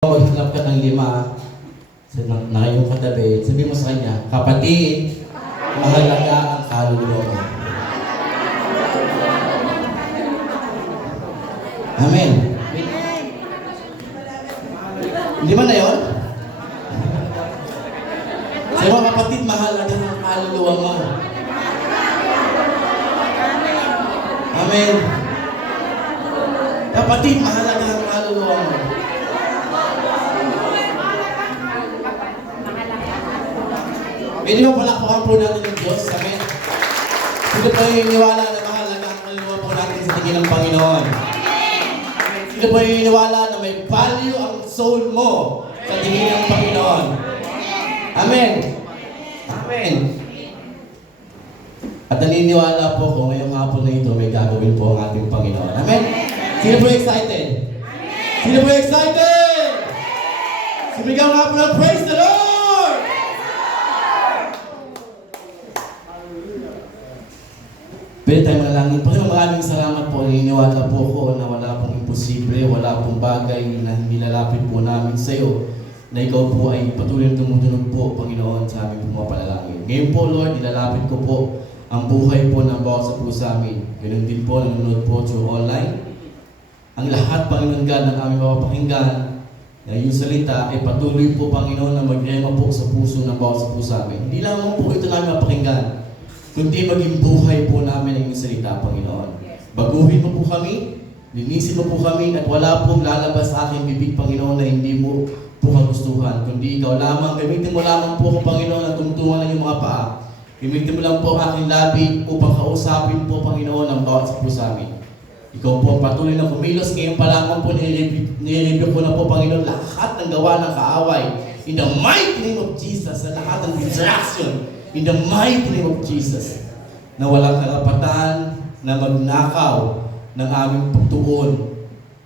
Maghanap ka ng 5 na iyong katabi, sabi mo sa kanya, kapatid, mahalaga ang kaluluwa mo. Amen. Hindi ba na yun? Sabi mo, kapatid, mahalaga ang kaluluwa mo. Amen. Kapatid, mahalaga ang kaluluwa mo. Hindi mo palakpakan po natin ng Diyos. Amen. Sino po yung iniwala na mahalaga ang kaluluwa po natin sa tingin ng Panginoon? Sino po yung iniwala na may value ang soul mo sa tingin ng Panginoon? Amen. Amen. At naniniwala po ko ngayong hapon na ito may gagawin po ang ating Panginoon. Amen. Sino po excited? Sino po excited? Sumigaw nga po na praise the Lord! Pwede tayo manalangin. Panginoon, maraming salamat po. Naniniwala po ko na wala pong imposible, wala pong bagay na nilalapit po namin sa iyo, na ikaw po ay patuloy na tumutunog po, Panginoon, sa aming pumapalalangin. Ngayon po, Lord, nilalapit ko po ang buhay po ng bawat sa po sa amin. Ganun din po, nanonood po through online. Ang lahat, Panginoon God, ng aming mapapakinggan, na yung salita ay patuloy po, Panginoon, na magrema po sa puso ng bawat sa po sa amin. Hindi lamang po ito namin mapakinggan, kundi maging buhay po namin ang iyong salita, Panginoon. Baguhin mo po kami, linisin mo po kami, at wala pong lalabas sa aking bibig, Panginoon, na hindi mo po kagustuhan. Kundi ikaw lamang, gamitin mo lamang po ako, Panginoon, na tungtungan ng iyong mga paa. Gamitin mo lang po ang aking labi upang kausapin po, Panginoon, ang bawat sa po sa amin. Ikaw po ang patuloy na kumilos. Ngayon pa lamang po, nire-review ko na po, Panginoon, lahat ng gawa ng kaaway. In the mighty name of Jesus, sa lahat ng distraction, in the mighty name of Jesus, na walang karapatan na magnakaw ng aming pagtuon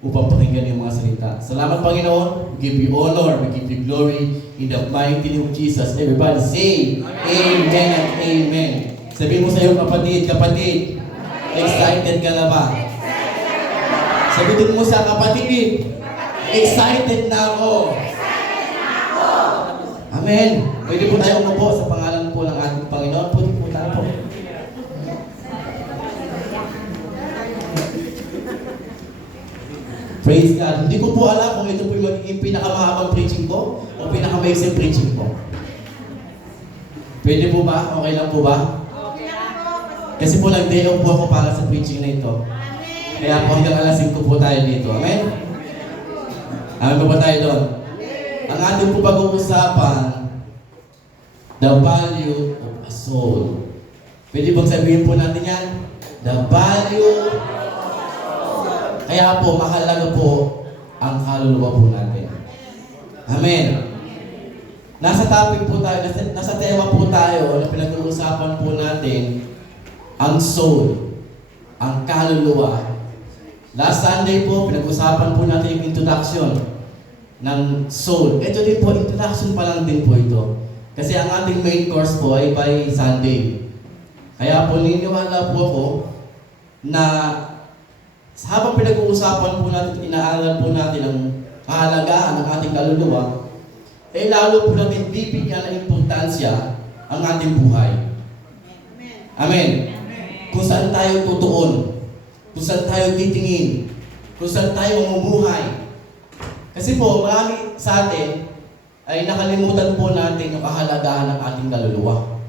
upang pakinggan yung mga salita. Salamat, Panginoon. We give you honor. We give you glory. In the mighty name of Jesus. Everybody say, Amen and Amen. Sabihin mo sa iyong kapatid, kapatid, excited ka na ba? Sabihin mo sa kapatid, excited na ako. Amen. Pwede po tayo umupo sa pangalan po ng ating Panginoon. Pwede po tayo po. Praise God. Hindi ko po alam kung ito po yung magiging pinakamahabang preaching ko o pinakamaisang preaching ko. Pwede po ba? Okay lang po ba? Kasi po nag-day off po ako para sa preaching na ito. Kaya po hanggang alas 5 po tayo dito. Amen? Amen po ba tayo doon? Ang ating po pag-uusapan, the value of a soul. Pwede bang sabihin po natin yan? The value. Kaya po, mahalaga po ang kaluluwa po natin. Amen. Nasa topic po tayo, nasa tema po tayo na pinag-uusapan po natin ang soul, ang kaluluwa. Last Sunday po, pinag-usapan po natin yung introduction ng soul. Ito din po, introduction pa lang din po ito. Kasi ang ating main course po ay by Sunday. Kaya po, niniwala po ako na habang pinag-uusapan po natin, inaaral po natin ang kahalagaan ng ating kaluluwa, eh lalo po natin bibigyan ng importansya ang ating buhay. Amen. Kung saan tayo tutuon, kung saan tayo titingin, kung saan tayo mamumuhay. Kasi po, marami sa atin ay nakalimutan po natin yung kahalagahan ng ating kaluluwa.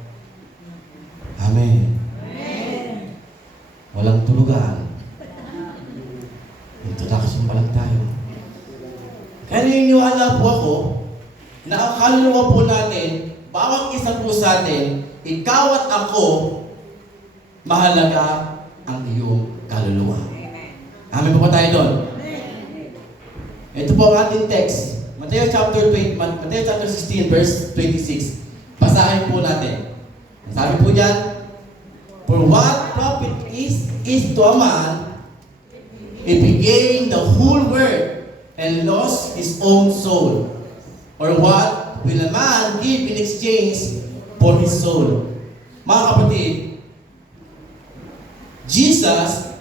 Amen. Amen. Walang tulugan. Introduction pa lang tayo. Kaya naniniwala po ako na ang kaluluwa po natin, bawat isa po sa atin, ikaw at ako, mahalaga ang iyong kaluluwa. Amen po ba tayo doon? Ito po ang ating text. Matthew chapter 16, verse 26. Basahin po natin. Sabi po dyan, for what profit is to a man if he gain the whole world and lost his own soul? Or what will a man give in exchange for his soul? Mga kapatid, Jesus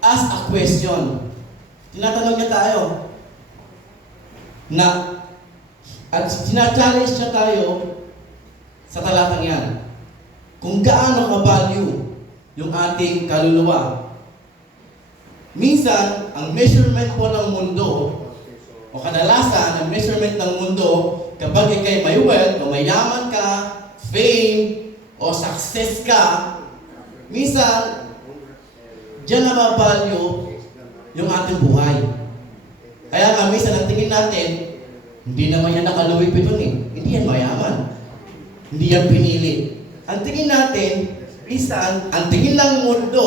asked a question. Tinatanong niya tayo, na at sina-challenge niya tayo sa talatang yan. Kung gaano ka-value yung ating kaluluwa. Minsan, ang measurement po ng mundo, o kadalasan, ang measurement ng mundo, kapag ikay may wealth, o mayaman ka, fame, o success ka, minsan, diyan na ma-value yung ating buhay. Kaya nga, minsan, ang tingin natin, hindi naman yan naka-Louis Vuitton eh. Hindi yan mayaman. Hindi yan pinili. Ang tingin natin, minsan, ang tingin ng mundo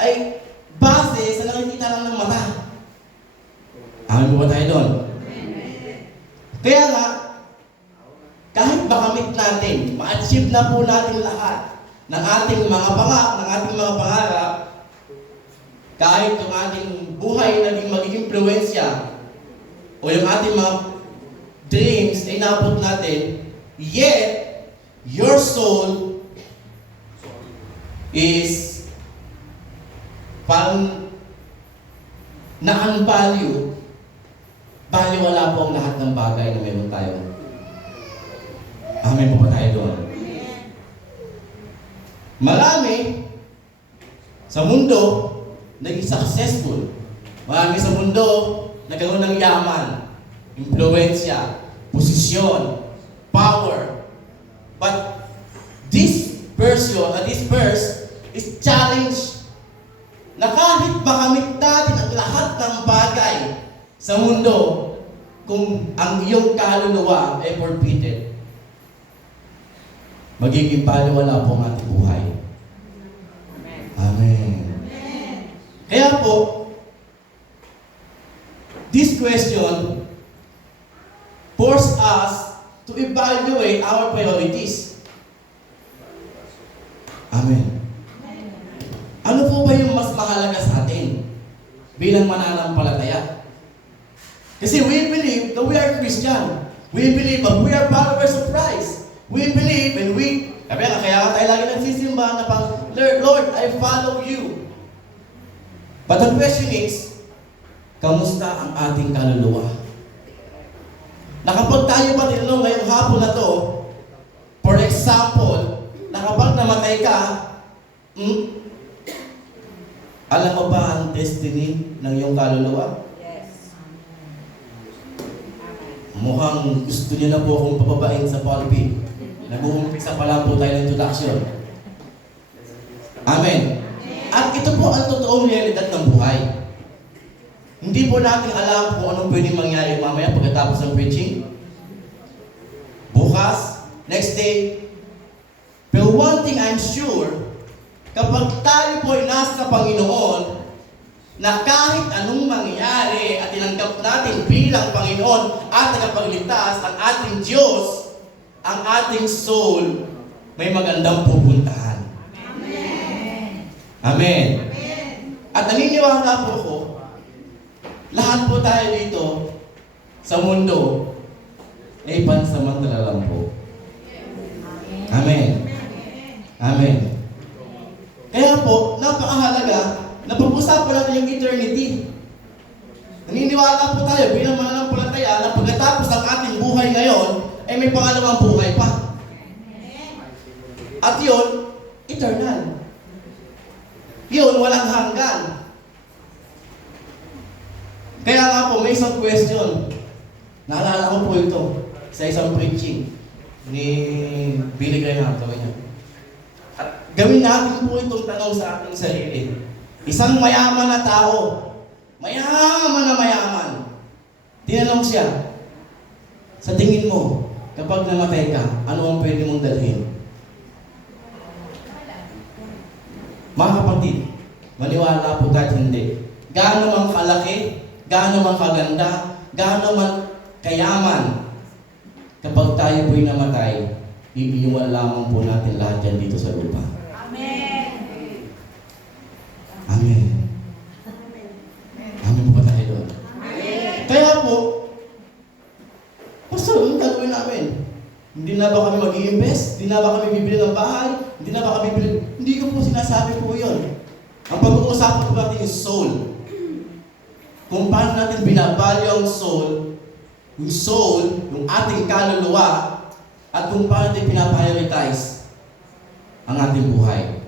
ay base sa nakikita lang ng mata. Amin mo ba tayo doon? Kaya nga, kahit makamit natin, ma-achieve na po natin lahat ng ating mga pangarap, kahit yung ating buhay naging mag-impluensya o yung ating mga dreams ay napot natin, yet, your soul is parang na-unvalue, value wala po ang lahat ng bagay na meron tayo. Amen po ba tayo doon? Marami sa mundo naging successful. Marami sa mundo nagkaroon ng yaman, impluensya, posisyon, power. But this verse is challenge na kahit makamit natin ang lahat ng bagay sa mundo, kung ang iyong kaluluwa ay forfeited, magiging baliwala po ang ating buhay. Amen. Kaya po, this question forces us to evaluate our priorities. Amen. Ano po ba yung mas mahalaga sa atin bilang mananampalataya? Kasi we believe that we are Christian. We believe that we are followers of Christ. We believe and kaya tayo lagi nagsisimba na pang, Lord, I follow you. But the question is, kamusta ang ating kaluluwa? Na kapag tayo ba tinanong ngayong hapon na to, for example, na kapag namatay ka, alam mo ba ang destiny ng iyong kaluluwa? Yes. Mukhang gusto niya na po akong papabain sa pulpit. Nag-uumpisa pa lang po tayo ng introduction. Amen. At ito po ang totoong realidad ng buhay. Hindi po natin alam kung anong pwedeng mangyari mamaya pagkatapos ng preaching. Bukas, next day. Pero one thing I'm sure, kapag tayo po ay nasa Panginoon, na kahit anong mangyari at tinanggap natin bilang Panginoon at tagapagligtas ang ating Diyos, ang ating soul may magandang pupuntahan. Amen. Amen. Amen. At naniniwala po ko, lahat po tayo dito sa mundo ay pansamantala lang po. Amen. Amen. Kaya po, napakahalaga na pag-usapan natin yung eternity. Naniniwala po tayo bilang mananampalataya na pagkatapos ng ating buhay ngayon, ay may pangalawang buhay pa. At yun, eternal. Yun, walang hanggan. Kaya nga po, may isang question. Naalala ko po ito sa isang preaching ni Billy Graham. At gawin natin po itong tanong sa ating sarili. Isang mayaman na tao, mayaman, tinanong siya, sa tingin mo, kapag namatay ka, ano ang pwede mong dalhin? Mga kapatid, maniwala po kahit hindi. Gaano man kalaki, gaano man kaganda, gaano man kayaman, kapag tayo po'y namatay, iiwan lamang po natin lahat yan dito sa lupa. Amen. Amen. Amen po ba tayo doon? Amen. Kaya po, Pastor, anong gagawin namin? Hindi na ba kami mag-i-invest? Hindi na ba kami bibili ng bahay? Hindi na ba kami bibili? Hindi ko po sinasabi po yun. Ang pag-uusapan po natin is soul. Kung paano natin binavalue ang soul yung soul, yung ating kaluluwa, at kung paano natin pinaprioritize ang ating buhay.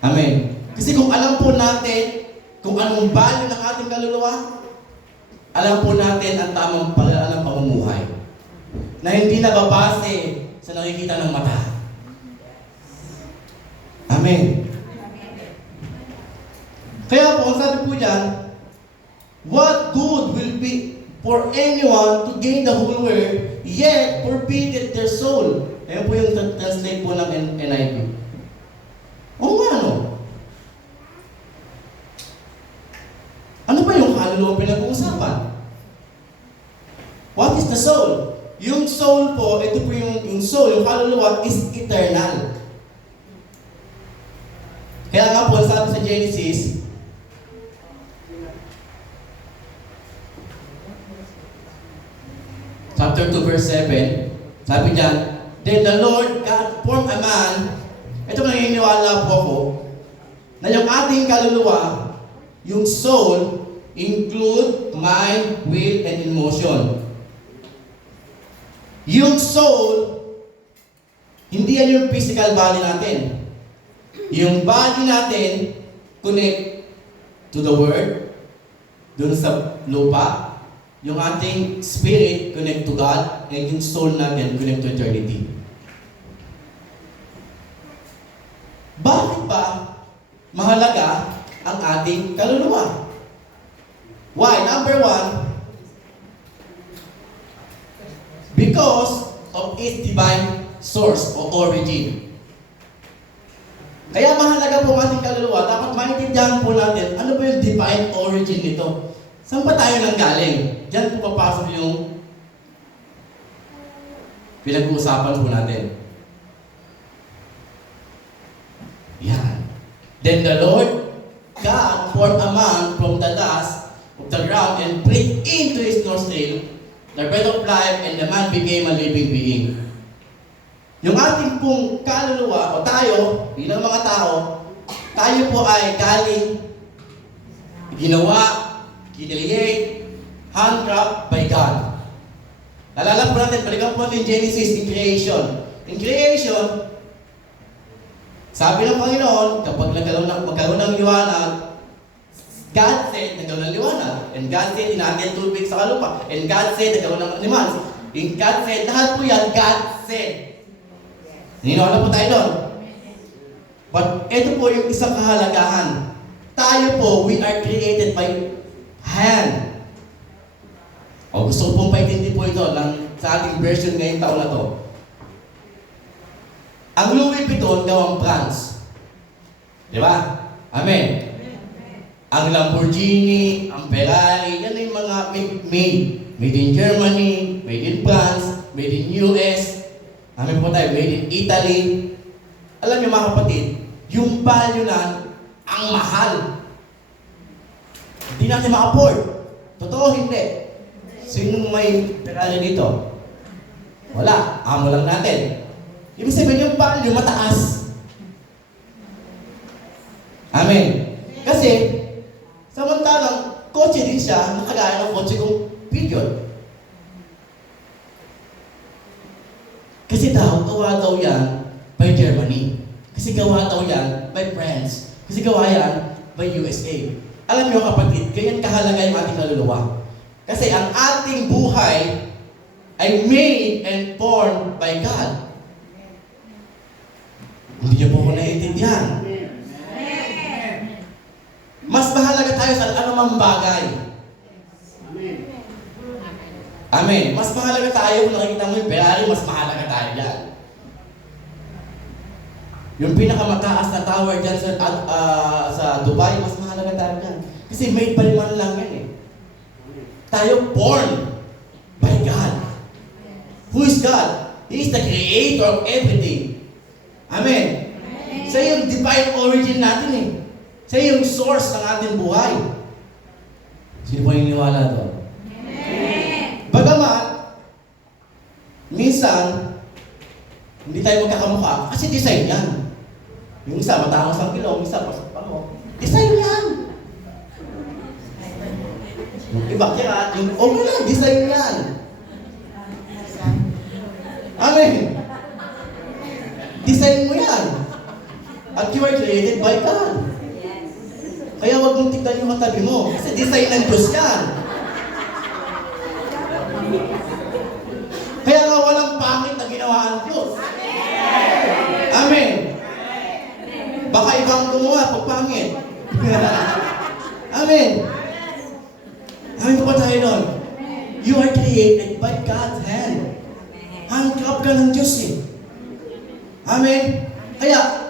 Amen. Kasi kung alam po natin kung anong value ng ating kaluluwa, alam po natin ang tamang paraan ng pamumuhay na hindi nababase sa nakikita ng mata. Amen. Kaya po, ang sabi po dyan, what good will be for anyone to gain the whole world, yet forfeited their soul? Ayan po yung translate po ng NIV. Oo nga, no? Ano ba yung kaluluwa pinag-uusapan? What is the soul? Yung soul po, ito po yung soul, yung kaluluwa is eternal. Kaya nga po, sabi sa Genesis, chapter 2, verse 7, sabi diyan, then the Lord God formed a man. Ito naniniwala po ako, na yung ating kaluluwa, yung soul, include mind, will, and emotion. Yung soul, hindi yan yung physical body natin. Yung body natin, connect to the Word, dun sa lupa. Yung ating spirit, connect to God, and yung soul natin, connect to eternity. Bakit ba mahalaga ang ating kaluluwa? Why? Number one, because of its divine source o origin. Kaya mahalaga po ang ating kaluluwa, dapat maintindihan po natin ano ba yung divine origin nito. Saan pa tayo nanggaling? Diyan po papasok yung pinag-uusapan po natin. Yan. Then the Lord God formed a man from the dust of the ground and breathed into his nostril the breath of life, and the man became a living being. Yung ating pong kaluluwa, o tayo, bilang mga tao, tayo po ay galing, ginawa, kiniliate, handcraft by God. Nalala po natin, balikan po natin Genesis in creation. In creation, sabi ng Panginoon, kapag magkaroon ng liwanag, God said, nagkaroon ng liwanag. And God said, inagyan tubig sa kalupa. And God said, nagkaroon ng animals. And God said, lahat po yan, God said. Naniniwala po tayo doon. But ito po yung isang kahalagahan. Tayo po, we are created by hand. O gusto ko pong paintindi po ito sa ating version ngayong taon na to. Ang Louis Vuitton gawang France. Di ba? Amen. Ang Lamborghini, ang Ferrari, yan yung mga made in Germany, made in France, made in US, amin po tayo, made in Italy. Alam niyo mga kapatid, yung value na ang mahal. Hindi natin ma-afford. Totoo, hindi. Sino may Ferrari dito? Wala, amo lang natin. Ibig sabihin yung value mataas. Amen. Kasi, samantalang, kotse din siya, nakagaya ng kotse kong Peugeot. Kasi gawa daw yan by Germany. Kasi gawa daw yan by France. Kasi gawa yan by USA. Alam niyo kapatid, ganyan kahalaga yung ating kaluluwa. Kasi ang ating buhay ay made and formed by God. Hindi niyo po ko naiintindihan. Mas mahalaga tayo sa anumang bagay. Amen. Mas mahalaga tayo kung nakikita mo yung Ferrari, mas mahalaga tayo dyan. Yung pinakamataas na tower dyan sa Dubai, mas mahalaga tayo dyan. Kasi made by man lang yan eh. Tayo born by God. Who is God? He is the creator of everything. Amen. Siya yung divine origin natin eh. Siya yung source ng ating buhay. Sino po yung niwala doon? Bagamat, minsan, hindi tayo magkakamukha kasi design yan. Yung isa, matangos ang kilo, yung isa, pasok pa mo. Design yan! Yung iba, kaya, yung okay lang, design yan. Amen. Design mo yan. At you are created by God. Kaya wag mong tignan yung katabi mo. Kasi design ng Diyos yan. Kaya nga walang pangit na ginawa ang Diyos. Amen. Baka ibang gumawa pag pangit. Amen. Amen po ba tayo nun? You are created by God's hand. Handcraft ka ng Diyos eh. Amen. Kaya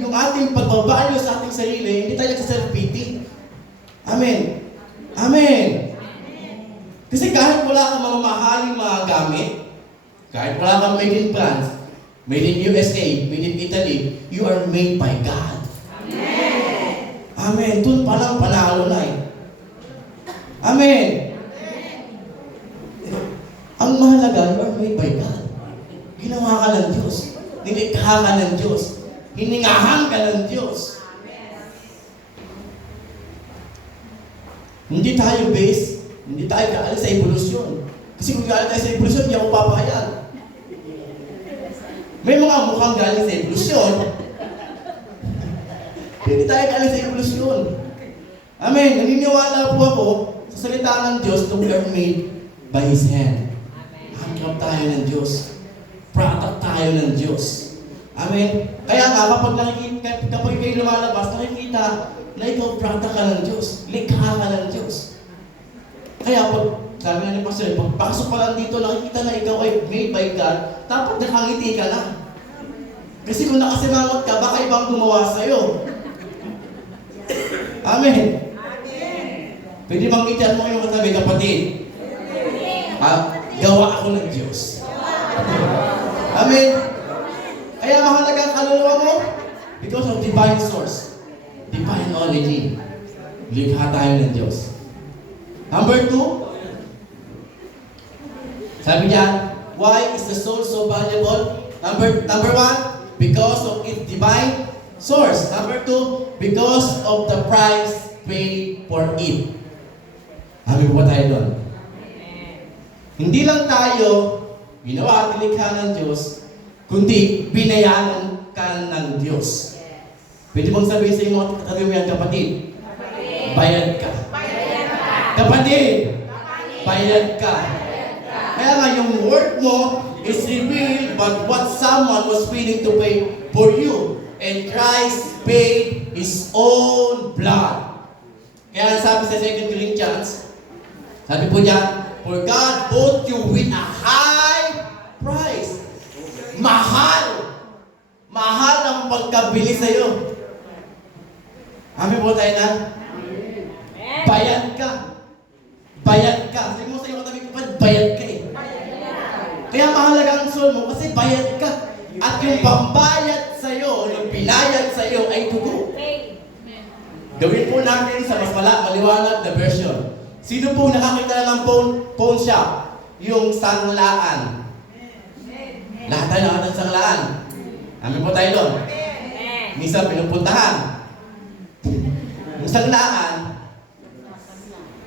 yung ating pagbabalyo sa ating sarili, hindi tayo nagsa-self-pity. Amen. Amen. Kasi kahit wala kang mamamahaling mga gamit, kahit wala kang made in France, made in USA, made in Italy, you are made by God. Amen. Amen. Doon pa lang panalo na eh. Amen. Ang mahalaga, you are made by God. Ginawa ka ng Diyos. Nilikha ka ng Diyos. Hiningahan ka ng Diyos. Hindi tayo base, hindi tayo kaalis sa evolusyon. Kasi kung galing tayo sa evolusyon, hindi ako papayag. May mga mukhang galing sa evolusyon. Hindi tayo kaalis sa evolusyon. Amen. Naniniwala po ako sa salita ng Diyos na we are made by His hand. Handcraft tayo ng Diyos. Product tayo ng Diyos. Amen. Kaya nga, kapag kayo lumalabas, nakikita na ikaw product ka ng Diyos. Likha ka ng Diyos. Kaya pag, sabi nga ni Pastor, pagpasok pa lang dito, nakikita na ikaw ay made by God, dapat nakangiti ka na. Kasi kung nakasimangot ka, baka ibang gumawa sa'yo. Amen. Pwede bang itiyan mo yung katabi, kapatid? Gawa ako ng Diyos. Amen. Kaya mahalaga ang kaluluwa mo because of divine source. Divine origin. Likha tayo ng Diyos. Number 2, sabi niya, why is the soul so valuable? Number 1, because of its divine source. Number 2, because of the price paid for it. Amin po ba tayo doon? Hindi lang tayo ginawa at nilikha ng Diyos, kundi binayaran ka ng Diyos. Pwede bang sabihin sa inyo mga katabi mo yan, kapatid? Bayad ka. Kapatid, bayad ka. Kaya nga yung worth mo is revealed but what someone was willing to pay for you. And Christ paid His own blood. Kaya sabi sa 2 Corinthians, sabi po niya, for God bought you with a high price. Mahal. Mahal ang pagkabili sa iyo. Amin po tayo na? Bayad ka. Bayad ka. Sabi mo sa iyo katabi ko, bayad ka eh. Kaya mahalaga ang soul mo kasi bayad ka. At yung pambayad sa iyo, yung binayad sa iyo ay dugo. Gawin po natin sa mas maliwanag na version. Sino po nakakita na ng phone shop? Yung sanglaan. Lahat tayo nakakita ng sanglaan. Amin po tayo doon. Minsan pinupuntahan. Yung sanglaan,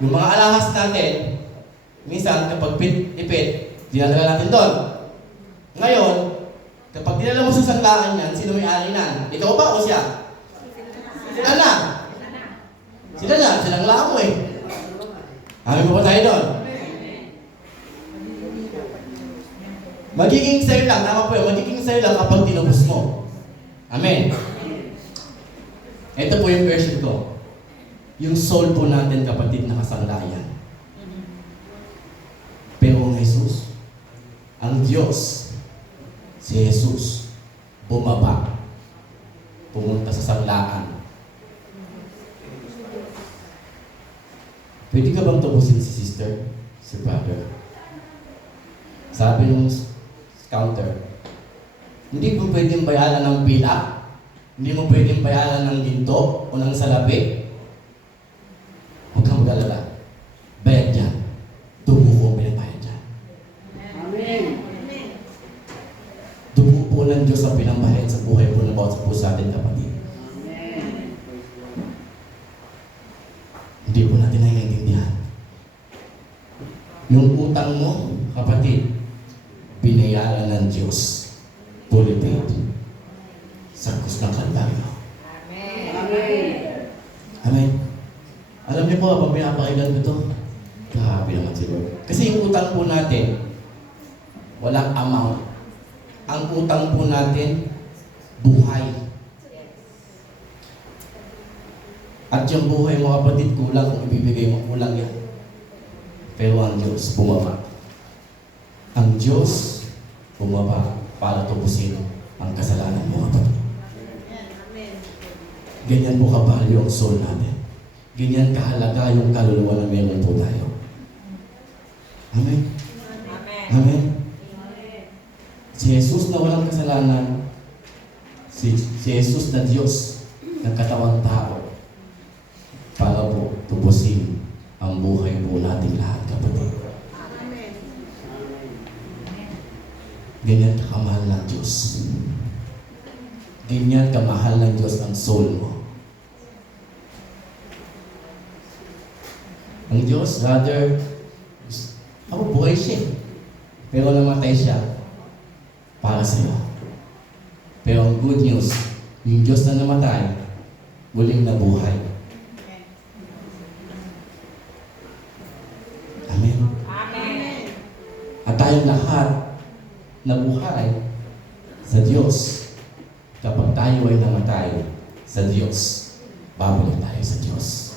yung mga alahas natin, minsan kapag ipit, dinadala natin doon. Ngayon, kapag dinala mo sa sanglaan yan, sino may ari na? Ikaw ba o siya? Sila na. Sila na, silang lamo eh. Amin po ba tayo doon? Magiging sa'yo lang, tama po yun, magiging sa'yo lang kapag tinubos mo. Amen. Ito po yung version ko. Yung soul po natin, kapatid, nakasanglayan. Pero ang Jesus, ang Diyos, si Jesus, bumaba, pumunta sa sanglaan. Pwede ka bang tubusin si sister, si brother? Sabi ng counter, hindi mo pwedeng bayaran ng bill-up, hindi mo pwedeng bayaran ng ginto o ng salapi. Huwag kang mag-alala. Bayad yan. Dugo ko ang pinabayad yan. Amen. Dugo po ng Diyos ang pinambayad sa buhay po na bawat sa puso atin, kapatid. Amen. Hindi po natin Yung utang mo, kapatid, binayaran ng Diyos. Fully paid. Sa krus ng Kalbaryo. Amen. Alam niyo po, pag pinapakinggan ko ito, grabe naman si Lord. Kasi yung utang po natin, walang amount. Ang utang po natin, buhay. At yung buhay mo, kapatid, kulang kung ibibigay mo, kulang yan. Pero ang Diyos, bumaba. Ang Diyos, bumaba para tubusin ang kasalanan mo, kapatid. Ganyan po kabalyo ang soul natin. Ganyan kahalaga yung kaluluwa na meron po tayo. Amen? Amen? Si Jesus na walang kasalanan, si Jesus na Diyos, nagkatawang tao, para po tubusin ang buhay po nating lahat, kapatid. Ganyan kamahal ng Diyos. Ganyan kamahal ng Diyos ang soul mo. Ang Diyos, rather, ako buhay siya. Pero namatay siya para sa iyo. Pero ang good news, yung Diyos na namatay, muling nabuhay. Amen. Amen. At tayong lahat nabuhay sa Diyos. Kapag tayo ay namatay sa Diyos, babalik tayo sa Diyos.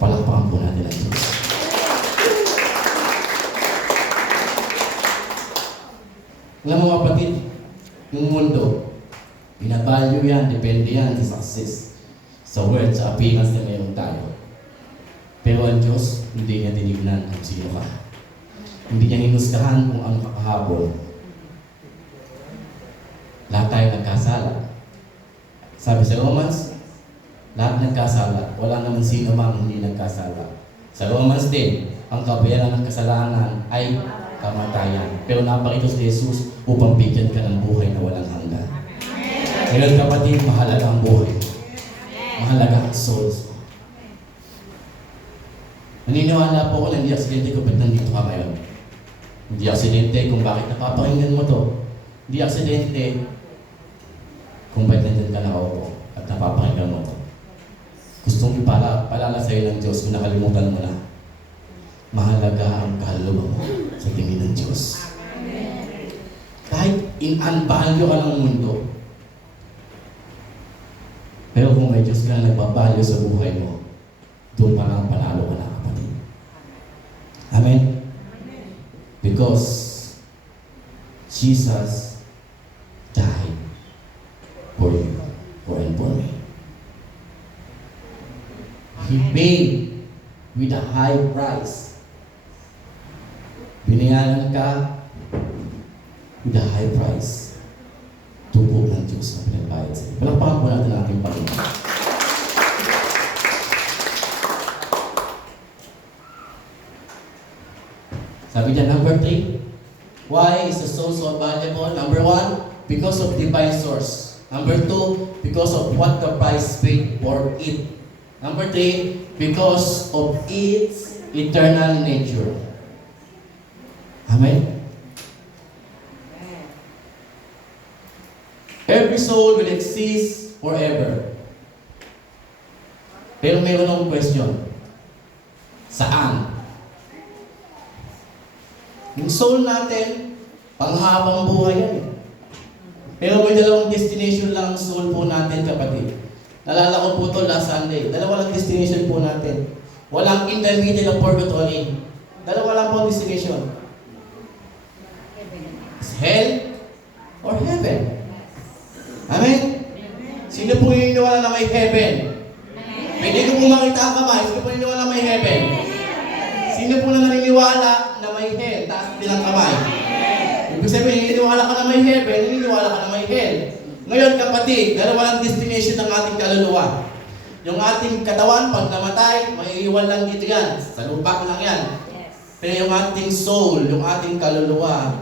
Palakpakan po natin ang Diyos. Alam mo kapatid, yung mundo, binavalue yan, depende yan sa success, sa word, sa appearance na mayroon tayo. Pero ang Diyos, hindi niya tinignan kung sino ka. Hindi niya hinusgahan kung ano ka kahapon. Lahat tayo nagkasala. Sabi sa Romans, lahat nagkasala. Wala naman sino mang hindi nagkasala. Sa Romans din, ang kabayaran ng kasalanan ay kamatayan. Pero napakita si Jesus upang bigyan ka ng buhay na walang hanggan. Ngayon kapatid, mahalaga ang buhay. Mahalaga ang souls. Naniniwala po ko na hindi aksidente kung ba't nandito ka ngayon. Hindi aksidente kung bakit napapakinggan mo to. Hindi aksidente kung ba't nandyan ka nakaupo at napapakinggan mo to. Gustong ipalala sa iyo ng Diyos kung nakalimutan mo na. Mahalaga ang kaluluwa mo sa tingin ng Diyos. Kahit in-unvalue ka ng mundo, pero kung may Diyos ka na nagbabalyo sa buhay mo, doon pa lang panalo ka na, kapatid. Amen? Because Jesus died for you, and for me. He paid with a high price. Binayaran ka with a high price. Tubo ng Diyos na pinagbayad sa iyo. Palakpakan po natin ang ating Panginoon. Sabi niya, number 3, why is the soul so valuable? Number 1, because of divine source. Number 2, because of what the price paid for it. Number 3, because of its eternal nature. Amen? Every soul will exist forever. Pero mayroon akong question. Saan? Yung soul natin, panghabang buhay yan. Pero may dalawang destination lang ang soul po natin, kapatid. Nalala ko po ito last Sunday. Dalawa lang destination po natin. Walang in the middle of purgatory. Dalawa lang po ang destination. It's hell or heaven. Amen? Sino po yung iniwala na may heaven? Pwede ko po makita ang kamay. Sino po yung iniwala na may heaven? Sino po na naniniwala na may hell? Taas din ang kamay. Ibig sabihin, naniniwala ka na may heaven, naniniwala ka na may hell. Ngayon kapatid, dalawa lang destination ng ating kaluluwa. Yung ating katawan, pag namatay, maiiwan lang dito yan. Sa lupa lang yan. Pero yung ating soul, yung ating kaluluwa,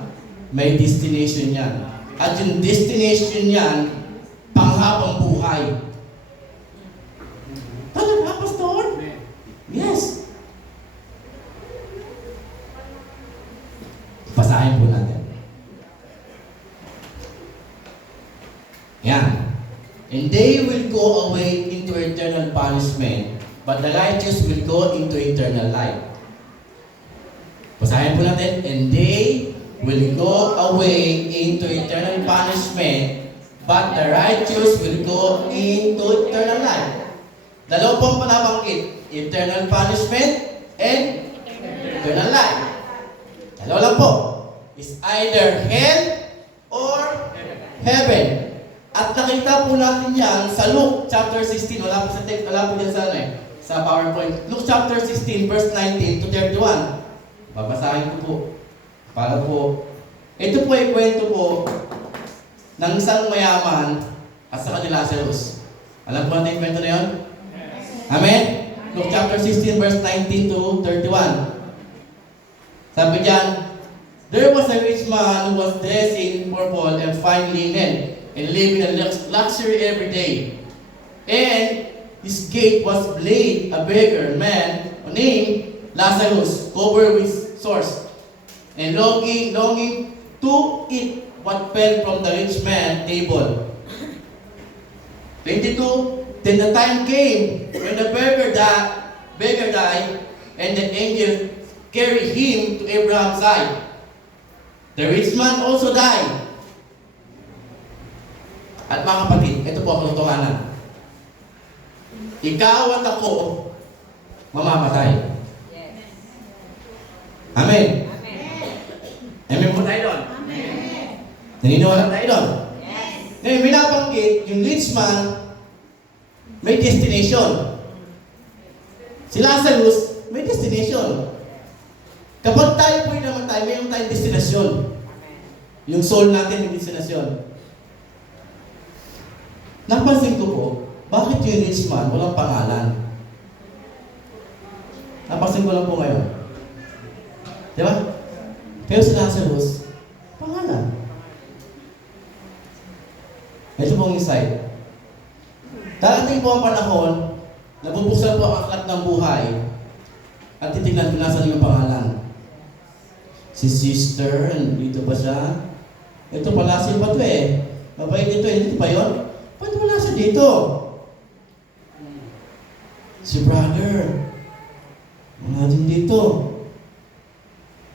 may destination yan. At yung destination yan, panghabang buhay. Talaga, Pastor? Yes. Basahin po natin. Yan. And they will go away into eternal punishment, but the righteous will go into eternal life. Basahin po natin. And they will go away into eternal punishment, but the righteous will go into eternal life. Dalawa pong panabanggit. Eternal punishment and eternal life. Dalawa lang po. It's either hell or heaven. At nakita po natin yan sa Luke chapter 16. Wala po sa text, wala po yan sa, sa PowerPoint. Luke chapter 16, verse 19 to 31. Babasahin ko po. Para po. Ito po ay kwento po ng isang mayaman at sa kanila Lazarus. Alam po natin yung kwento na yun? Amen? Luke chapter 16, verse 19 to 31. Sabi diyan, there was a rich man who was dressed in purple and fine linen, and living in luxury every day. And his gate was laid a beggar man named Lazarus, covered with sores, and longing to eat what fell from the rich man's table. 22. Then the time came when the beggar died, and the angel carried him to Abraham's side. The rich man also died. At mga kapatid, ito po ang katotohanan. Ikaw at ako, mamamatay. Yes. Amen. Amen. Amen po tayo doon. Amen. Naniniwala tayo doon. Yes. Ngayon, binabanggit, yung rich man, may destination. Si Lazarus, may destination. Kapag tayo po'y namatay, mayroon tayong destinasyon. Yung soul natin may destinasyon. Napansin ko po, bakit yung rich man walang pangalan? Napansin ko lang po ngayon. Di ba? Pero si Lazarus, pangalan. Ito pong insight. Darating po ang panahon, nabubuksan po ang aklat ng buhay, at titignan ko nasa yung pangalan. Si sister, dito ba siya? Ito pala si Pato eh. Mabait ito eh. Dito ba yun? Ba't wala siya dito? Si brother. Wala din dito.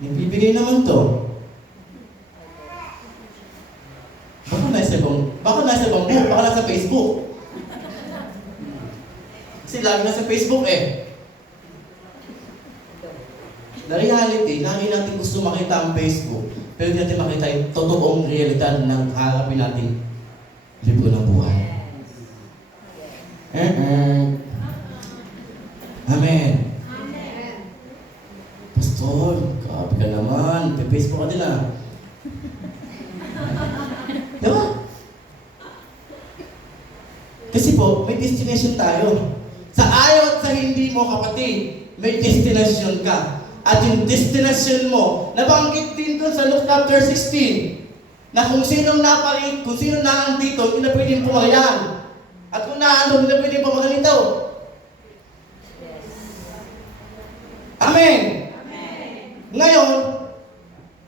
Nagbibigay naman to. Baka nasa ibang buhok, baka nasa Facebook. Kasi lagi nasa Facebook eh. The reality, lagi natin gusto makita ang Facebook, pero hindi natin makita yung totoong realidad ng harapin natin libro ng buhay. Amen. Pastor, grabe ka naman. Facebook ka din ah. Diba? Kasi po, may destination tayo. Sa ayaw at sa hindi mo, kapatid, may destination ka. At yung destination mo, nabanggit din doon sa Luke chapter 16, na kung sinong napalit, kung sinong naandito, hindi na pwedeng pumayan. At kung naandun, hindi na pwedeng pumaganito. Amen. Amen. Ngayon,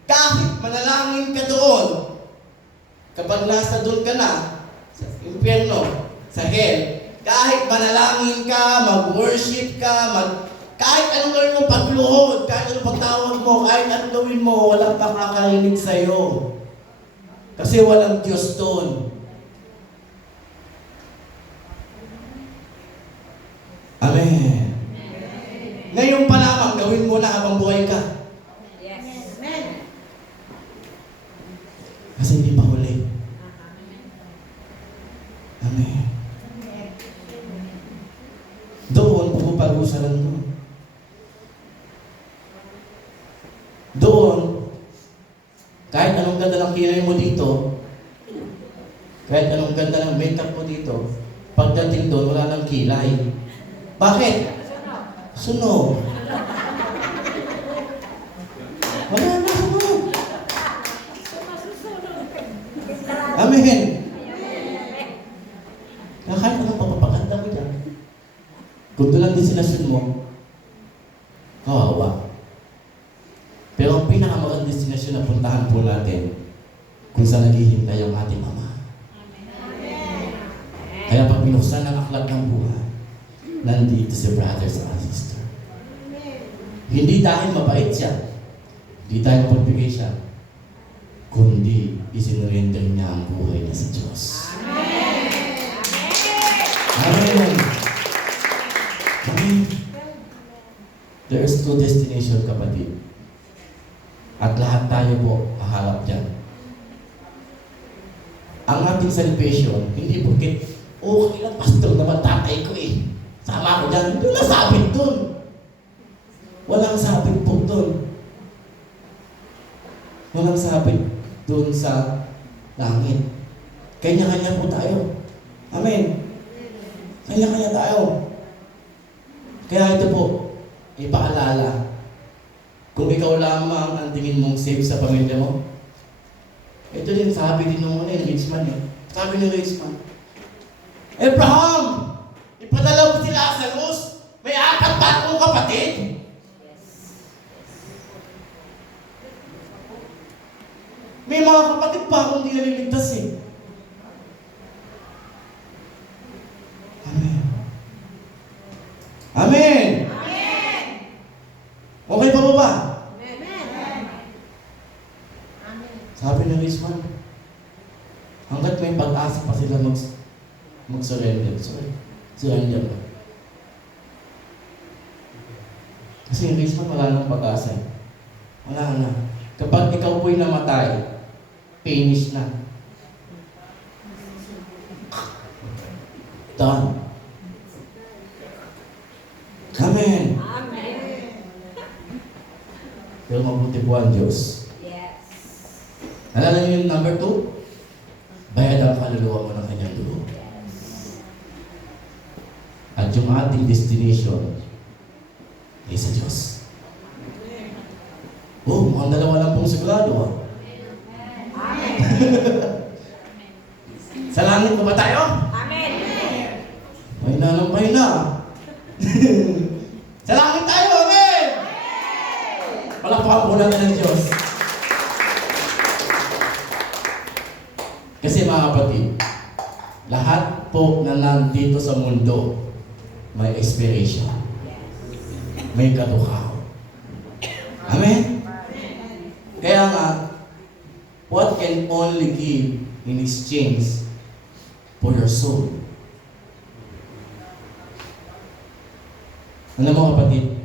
kahit manalangin ka doon, kapag nasa doon ka na, sa impyerno, sa hell, kahit manalangin ka, mag-worship ka, kahit anong gawin mo pagluhod, kahit anong pagtawag mo, kahit anong gawin mo, walang makakarinig sa'yo. Kasi walang Diyos doon. Amen. Ngayon pa lamang, gawin mo na habang buhay ka. Yes. Amen. Kasi hindi pa huli. Amen. Doon, pupuparusa lang doon. Doon, kahit anong ganda ng kilay mo dito, kahit anong ganda ng makeup mo dito, pagdating doon, wala nang kilay. Bakit? Sunog. Wala na sunog. Amen. Kaya kahit anong papapaganda mo dyan, kung doon ang destinasyon mo, kawawa. Pero ang pinakamagandang destinasyon na puntahan po natin kung saan naghihintay ang ating Ama. Kaya pag binuksan ang aklat ng buhay, nandito si brothers and sister. Hindi dahil mabait siya, hindi dahil mapagbigay siya, kundi isinurrender niya ang buhay niya sa Diyos. Amen. Amen. There is two destination, kapatid. At lahat tayo po haharap dyan. Ang ating salvation, hindi porket, kailang pastor naman tatay ko eh. Sama ko dyan. Hindi wala sabit dun. Walang sabit po dun. Walang sabit dun sa langit. Kanya-kanya po tayo. Amen. Kanya-kanya tayo. Kaya ito po, ipaalala. Kung ikaw lamang ang tingin mong safe sa pamilya mo, ito din, sabi din nung rich man eh. Sabi ng rich man, Abraham! Ipadala mo si Lazarus! May 4 pa akong kapatid! May mga kapatid pa akong hindi naliligtas eh. Amen. Amen! Amen. Okay pa ba? Amen. Sabi ng rich man, hanggat may pag-asa pa sila mag-surrender. Surrender lang. Kasi yung rich man, wala nang pag-asa. Wala na. Kapag ikaw po'y namatay, finish na. Done. Amen. Amen. Pero mabuti po ang Diyos. Yes. Alala niyo yung number 2? Bayad ang kaluluwa mo ng kanyang dugo. At yung ating destination ay sa Diyos. Mukhang dalawa lang pong sigurado ha. Amen. Sa langit pa ba tayo? Amen. Pahina ng pahina. Sa langit tayo, amen! Palakpakan po natin ng Diyos. Kasi mga kapatid, lahat po na nandito sa mundo may expiration. May kadukaw. Amen? Kaya nga, what can only give in exchange for your soul? Alam mo kapatid,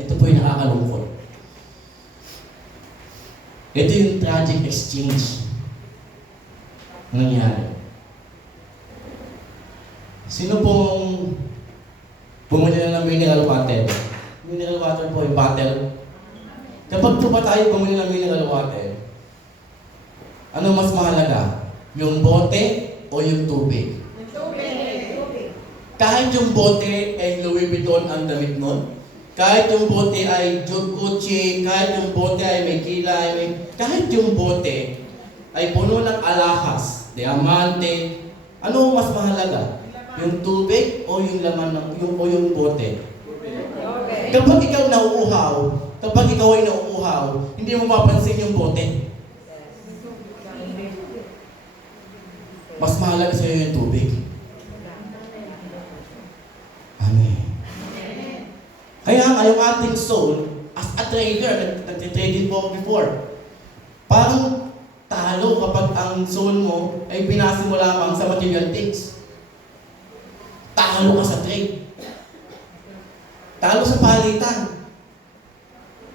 ito po yung nakakalungkot. Ito yung tragic exchange na nangyari. Sino pong bumili na ng mineral water? Mineral water po yung bottle. Kapag po ba tayo bumili ng mineral water, ano mas mahalaga? Yung bote o yung tubig? Kahit yung bote ay Louis Vuitton ang damit nun, kahit yung bote ay Gucci, kahit yung bote ay may kilay, kahit yung bote ay puno ng alahas, diamante, ano mas mahalaga? Yung tubig o yung laman ng yung bote? Kapag ikaw nauuhaw, hindi mo mapansin yung bote. Mas mahalaga sa iyo yung tubig. Amen. Kaya nga yung ating soul, as a trader, nag-trading po ako before, parang talo kapag ang soul mo ay pinasi mo lamang sa material things. Talo ka sa trade. Talo sa palitan.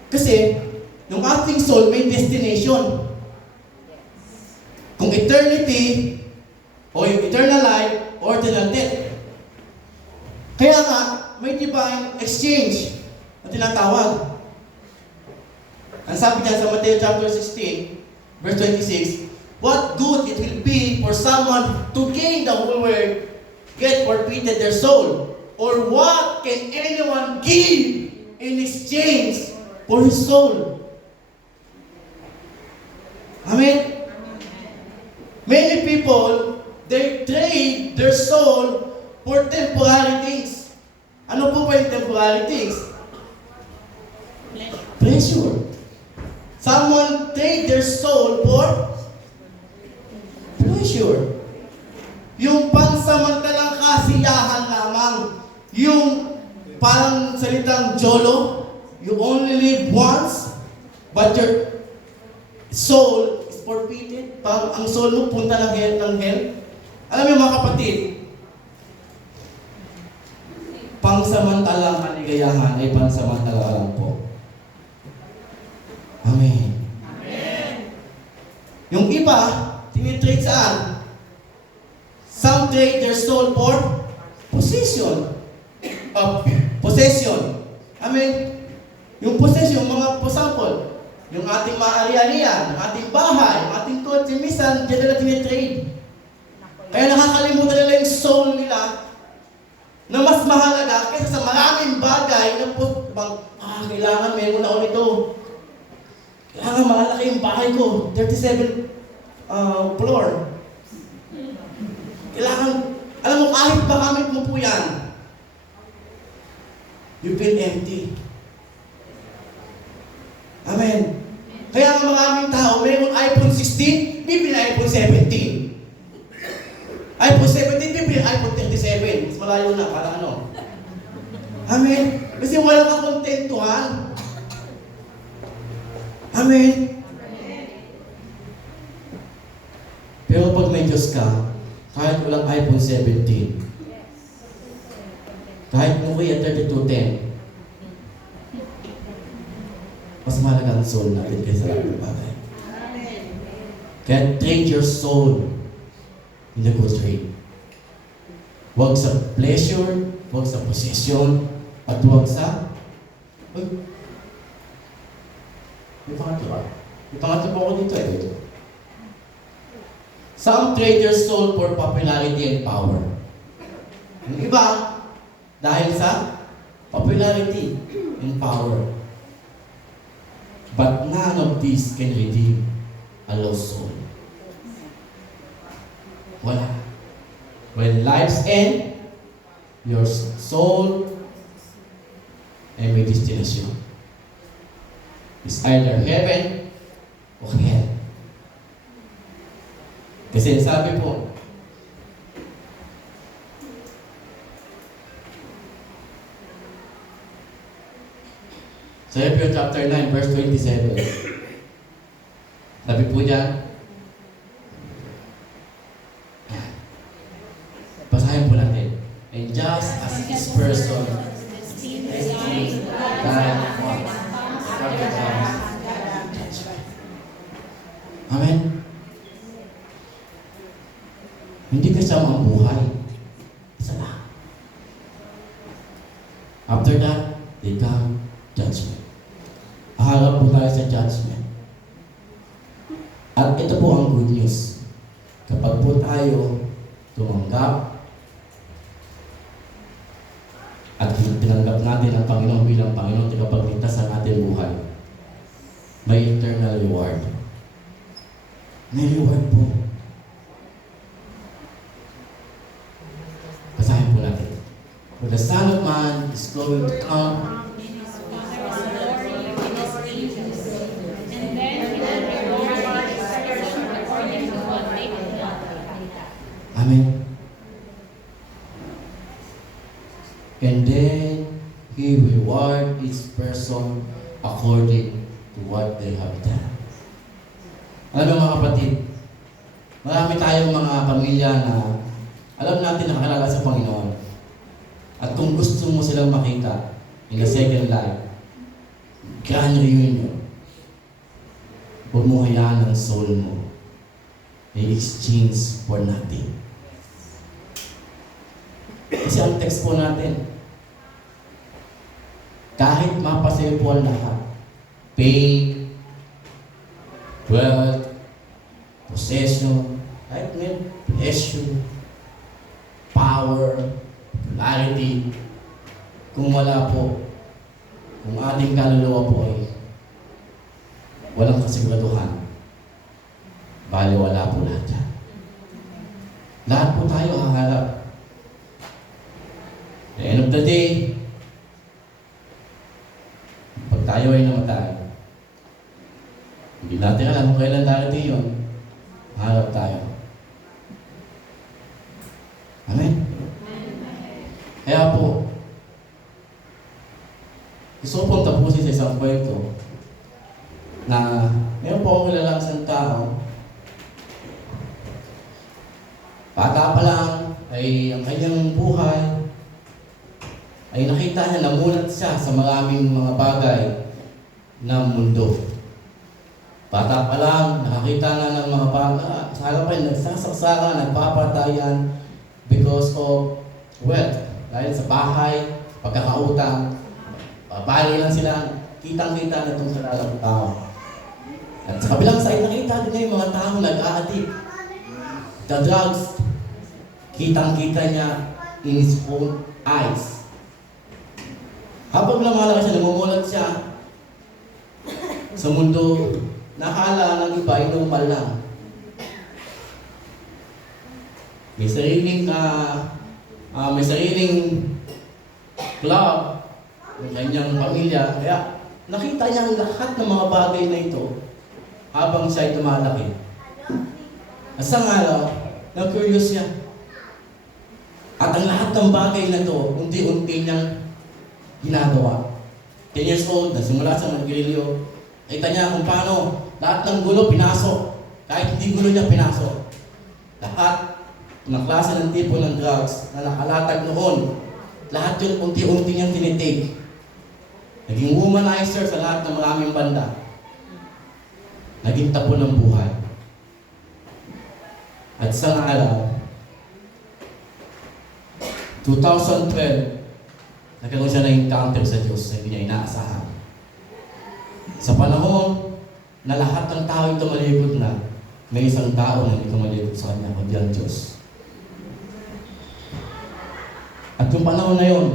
Kasi, yung ating soul may destination. Kung eternity, o yung eternal life, or eternal death. Kaya nga, may divine exchange na tinatawag. Ang sabi niya sa Matthew chapter 16, verse 26, what good it will be for someone to gain the whole world, yet forfeited their soul? Or what can anyone give in exchange for his soul? Amen? Many people, they trade their soul for temporary things. Ano po ba yung temporary things? Pleasure. Someone trade their soul for pleasure. Yung pansamantalang kasiyahan lamang. Yung parang salitang YOLO, you only live once, but your soul is forfeited. Parang ang soul mo punta ng hell. Alam niyo mga kapatid, pangsamantalang kaligayahan ay pansamantala lang po. Amen. Yung iba, tinitrade saan? Some trade their soul for possession. Possession. Amen. Yung possession, mga for example, yung ating maari-arian, yung ating bahay, yung ating kotse, minsan, dyan nila tinitrade. Kaya nakakalimutan nila yung soul nila na mas mahalaga kaysa sa maraming bagay na kailangan meron na ulit ito. Kailangan malaki yung bahay ko, 37 floor. Kailangan, alam mo, kahit makamit mo po yan, you feel empty. Amen. Kaya ang maraming tao, mayroong iPhone 16, bibili iPhone 17. iPhone 17, bibili iPhone 37. Mas malayo na, parang ano. Amen. Kasi wala kang kontentuhan. Amen. Pero pag may Diyos ka, kahit walang iPhone 17, kahit Nokia 3210, mas mahalaga ang soul natin kaysa lahat ng bagay. Kaya trade your soul in the good trade. Huwag sa pleasure, huwag sa possession, at huwag sa... May pangatlo ba? May pangatlo po ako dito eh. Some trade their soul for popularity and power. Yung iba, dahil sa popularity and power. But none of these can redeem a lost soul. Wala. When lives end, your soul ay may destination. It's either heaven or hell. Kasi sabi po, sa Hebrews chapter 9, verse 27, sabi po dyan, basahin po natin. And just as this person died once, Amen? Hindi kasama ang buhay. Isa lang. After that, they come judgment. Harap po tayo sa judgment. At ito po ang good news. Kapag po tayo tumanggap at tinanggap natin ang Panginoon bilang Panginoon tagapagligtas sa ating buhay, may eternal reward. May reward po. Basahin po natin. For the Son of Man is going to come. Amen. And then He will reward each person according to what they have done. Alam mo mga kapatid, marami tayong mga pamilya na alam natin nakakilala sa Panginoon. At kung gusto mo silang makita in the second life, grand reunion, huwag mo hayaan ang soul mo i-exchange for nothing. Kasi ang text po natin, kahit mapasaya po ang lahat, pain, wealth, possession, kahit may pleasure, power, popularity, kung wala po, kung ating kaluluwa po ay walang kasiguraduhan, bali wala po lahat yan. Lahat po tayo haharap. At the end of the day, pag tayo ay namatay, Hindi natin alam kung kailan darating yun. Harap tayo. Amen? Kaya po, gusto ko pong tapusin sa isang kwento na mayroon po akong kilalang isang tao. Bata pa lang ay ang kanyang buhay ay nakita niya, namulat siya sa maraming mga bagay ng mundo. Bata pa lang, nakakita na ng mga bata, sa harapan, nagsasaksakan, nagpapatayan because of wealth. Dahil sa bahay, pagkakautang, papali lang sila, kitang-kita na itong kalalang tao. At sa kabilang side, nakita din niya yung mga tao nag-a-addict. The drugs, kitang-kita niya in his own eyes. Habang lumalaki siya, namumulat siya sa mundo, nakala ng iba ay normal lang. May sariling club, may kanyang pamilya. Kaya nakita niya ang lahat ng mga bagay na ito habang siya ay tumalaki. At sa araw, na-curious siya. At ang lahat ng bagay na ito, unti-unti niyang ginagawa. 10 years old, nasimula sa magrilyo. Kita niya kung paano lahat ng gulo pinasok. Kahit hindi gulo niya pinasok. Lahat ng klase ng tipo ng drugs na nakalatag noon, lahat yun unti-unti niyang tinitake. Naging womanizer sa lahat ng maraming banda. Naging tapo ng buhay. At sa araw, 2012, nagkaroon siya ng encounter sa Diyos na hindi niya inaasahan. Sa panahon na lahat ng tao ay tumalikod na, may isang tao na hindi tumalikod sa kanya, kundi ang Diyos. At yung panahon na yun,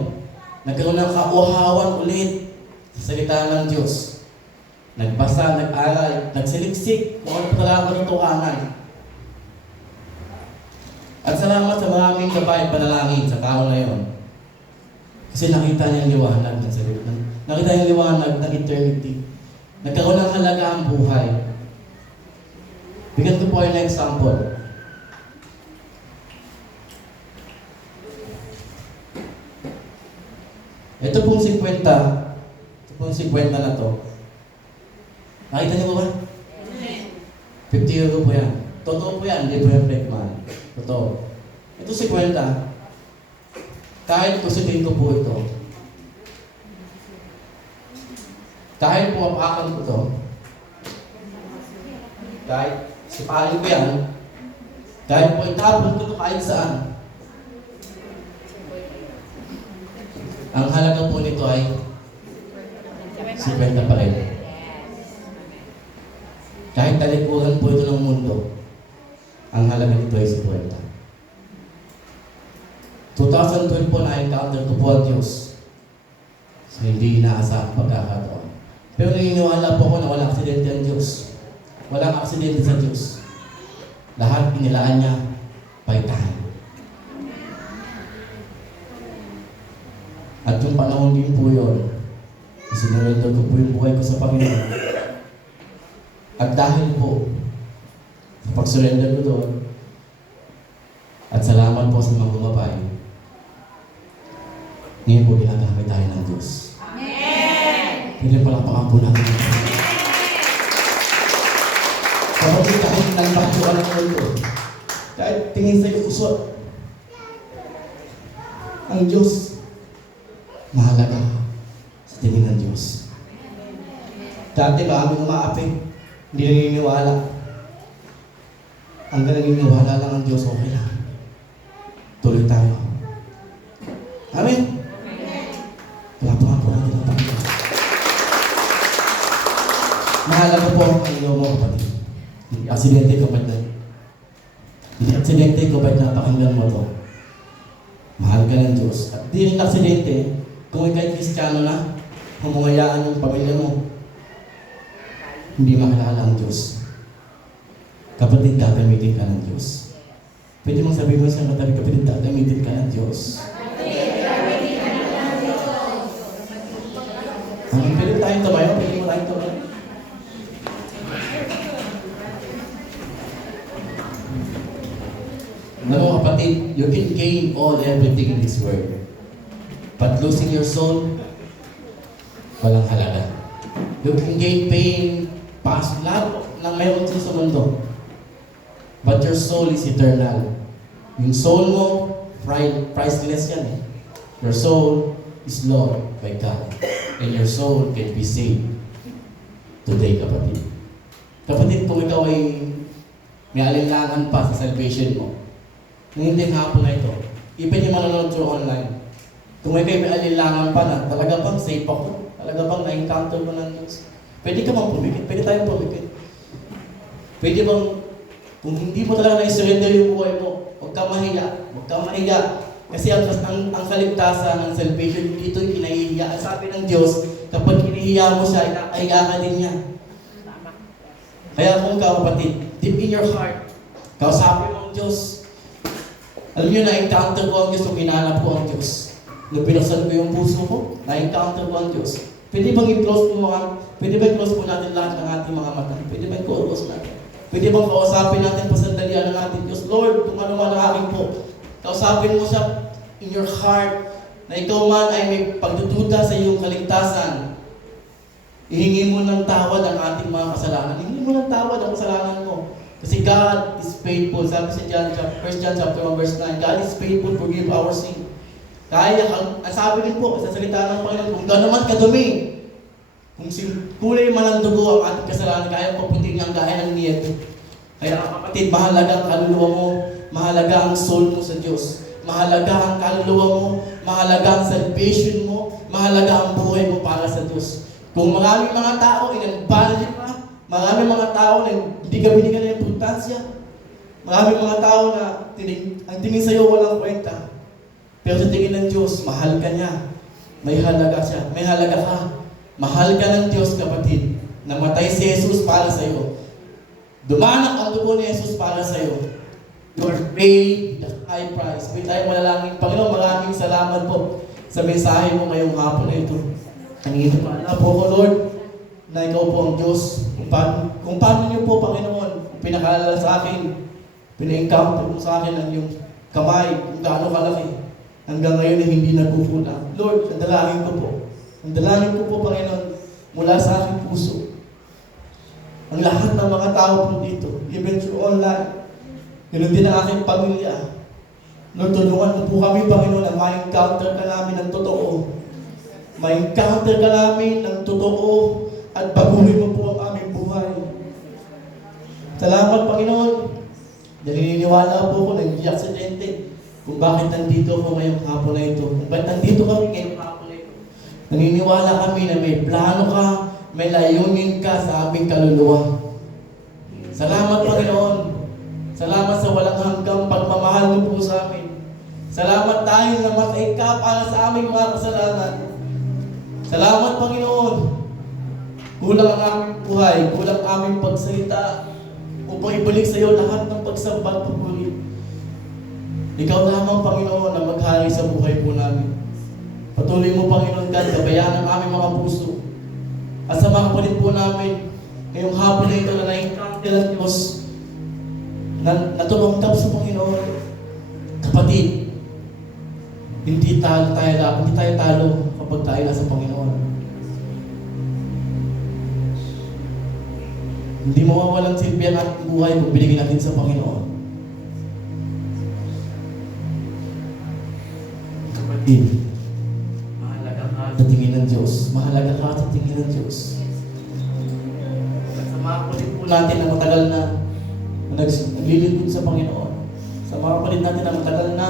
nagkaroon ng kauhawan ulit sa salita ng Diyos. Nagbasa, nag-aral, nagsiliksik kung ano talaga katotohanan. At salamat sa maraming babae panalangin sa tao na yun. Kasi nakita niya ang liwanag ng salita. Nakita niya ang liwanag ng eternity. Nagkaroon ng halaga ang buhay. Bigyan ko po yung example. Ito pong 50. Ito pong 50 na to. Nakita niyo ba? 50 euro po yan. Totoo po yan, hindi po yung fake man. Totoo. Ito 50. Kahit kusitin ko po ito. Kahit po apakan ko ito. Kahit sipalin ko yan. Kahit po itapon ko ito kahit saan. Ang halaga po nito ay 50 pa rin. Kahit talikuran po ito ng mundo, ang halaga nito ay 50. 2012 po na-encounter ko po ang Diyos sa hindi inaasahang pagkakataon. Pero naniniwala po ako na walang aksidente ang Diyos. Walang aksidente sa Diyos. Lahat inilaan niya, paitahan. At yung panahon din po yun, isinurrender ko po yung buhay ko sa Panginoon. At dahil po, sa pag-surrender ko doon, at salamat po sa mga gumabay, ngayon po ginagamit tayo ng Diyos. Amen! Hindi palakpakan po natin. Kapag kahit nang baktuan ng mundo, kahit tingin sa'yo usot, ang Diyos, mahalaga sa tingin ng Diyos. Dati maraming umaapit, hindi naniniwala. Hanggang naniniwala lang ang Diyos, okay lang. Tuloy tayo. Amen? Palapakan po natin ang Panginoon. Mahalaga po ang Panginoon mo, kapatid. Hindi aksidente ko ba't na? Hindi aksidente ko ba't napakinggan mo to? Mahal ka ng Diyos. At di rin aksidente, kung ikaw'y Kristiyano na, humungayaan yung pamilya mo, hindi makilala ang Diyos. Kapatid, gagamitin ka ng Diyos. Pwede mong sabihin mo sa katabi, kapatid, gagamitin ka ng Diyos. Pwede tayong tumayo, pwede mo tayong tumayo. Kapatid, you can gain everything in this world. But losing your soul, walang halaga. You can gain pain, past, lahat ng mayroon sa mundo. But your soul is eternal. Yung soul mo, priceless yan eh. Your soul is loved by God. And your soul can be saved today, kapatid. Kapatid, kung ikaw ay may alinlangan pa sa salvation mo, ngayong hapon na ito, even yung manonood through online, kung ikaw may alinlangan pa na, talaga bang safe ako? Talaga bang na-encounter mo ng Diyos? Pwede ka bang pumikit? Pwede tayong pumikit. Pwede bang, kung hindi mo talaga na-surrender yung buhay mo, huwag ka mahiya. Huwag ka mahiya. Kasi ang kaligtasan ng salvation dito ay kinahihiya. Ang sabi ng Diyos, kapag kinihiya mo siya, inakahiya ka din niya. Kaya kung kapatid, deep in your heart, kausapin mo ang Diyos. Alam niyo, na-encounter ko ang Diyos o kinanap ko ang Diyos. Nung pinuksan ko yung puso ko, na-encounter ko ang Diyos. Pwede bang i-close po natin lahat ng ating mga mata? Pwede bang i-close natin? Pwede bang kausapin natin pasandalian ng ating Diyos? Lord, kung ano man ang aking po, kausapin mo siya in your heart na ikaw man ay may pagdududa sa iyong kaligtasan. Ihingi mo ng tawad ang ating mga kasalanan. Ihingi mo ng tawad ang kasalanan mo. Kasi God is faithful. Sabi sa 1 John chapter 1 verse 9, God is faithful to forgive our sin. Kaya, ang sabi din po sa salita ng Panginoon, kung gano'n man kadumi, kung kulay man ang dugo ang ating kasalanan, kaya paputin niya ang gaya ng niyete. Kaya kapatid, mahalaga ang kaluluwa mo, mahalaga ang soul mo sa Diyos, mahalaga ang kaluluwa mo, mahalaga ang salvation mo, mahalaga ang buhay mo para sa Diyos. Kung maraming mga tao, inanbalya ka, maraming mga tao na hindi ka binigyan ng importansya, maraming mga tao na ang tingin sa'yo walang kwenta. Pero sa tingin ng Diyos, mahal ka niya. May halaga siya. May halaga ka. Mahal ka ng Diyos, kapatid. Namatay si Jesus para sa iyo. Dumanak ang dugo ni Jesus para sa iyo. You are paid the high price. May tayo malalangin. Panginoon, maraming salamat po sa mensahe mo ngayong hapon na ito. Nanginipala po ko, Lord, na ikaw po ang Diyos. Kung paano niyo po, Panginoon, pinakalala sa akin, pina-encounter mo sa akin ang iyong kamay, kung gaano kalaki. Hanggang ngayon ay hindi nagkukulang. Lord, ang dalangin ko po. Ang dalangin ko po, Panginoon, mula sa aking puso. Ang lahat ng mga tao po dito, even through online, yun din ang aking pamilya. Lord, tulungan mo po kami, Panginoon, na ma-encounter ka namin ng totoo. Ma-encounter ka namin ng totoo at baguhin mo po ang aming buhay. Salamat, Panginoon. Naniniwala po ko na hindi aksidente. Kung bakit nandito ako ngayong hapon na ito. Kung bakit nandito kami ngayong hapon na ito. Naniniwala kami na may plano ka, may layunin ka sa aming kaluluwa. Salamat, Panginoon. Salamat sa walang hanggang pagmamahal mo po sa amin. Salamat dahil namatay ka para sa aming mga kasalanan. Salamat, Panginoon. Kulang ang aming buhay, kulang ang aming pagsalita upang ibalik sa iyo lahat ng pagsamba at pagpuli. Ikaw lamang, Panginoon, na maghari sa buhay po namin. Patuloy mo, Panginoon God, gabayan ang aming mga puso. At sa mga kapatid po namin, ngayong hapon na ito na na-encounter ang Diyos, na tumangkap sa Panginoon. Kapatid, hindi tayo talo kapag tayo nasa Panginoon. Hindi mawawalang silbi ang ating buhay kung binigyan natin sa Panginoon. Mahalaga ka sa tingin ng Diyos. Mahalaga ka sa tingin ng Diyos. At sa mga kapatid po natin na matagal na naglilingkod sa Panginoon. Sa mga kapatid natin na matagal na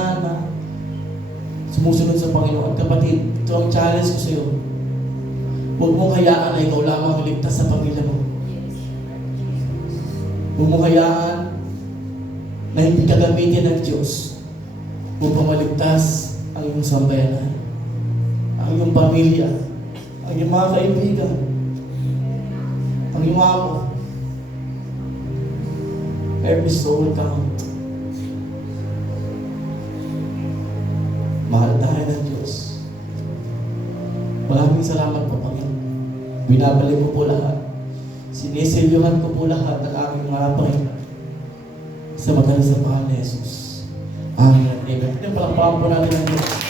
sumusunod sa Panginoon. Kapatid, ito ang challenge ko sa iyo. Huwag mong hayaan na ikaw lamang ligtas sa pamilya mo. Huwag mong hayaan na hindi ka gamitin ng Diyos upang maligtas ang iyong sambayanan, ang iyong pamilya, ang iyong mga kaibigan, ang iyong amo. Every soul count. Mahal tayo ng Diyos. Maraming salamat po, Panginoon. Binabalik ko po lahat. Sinisilyohan ko po lahat ng aming mga Panginoon sa matalas sa pangalan ni Jesus. Amen. Amen. Palakpakan po natin ang Diyos.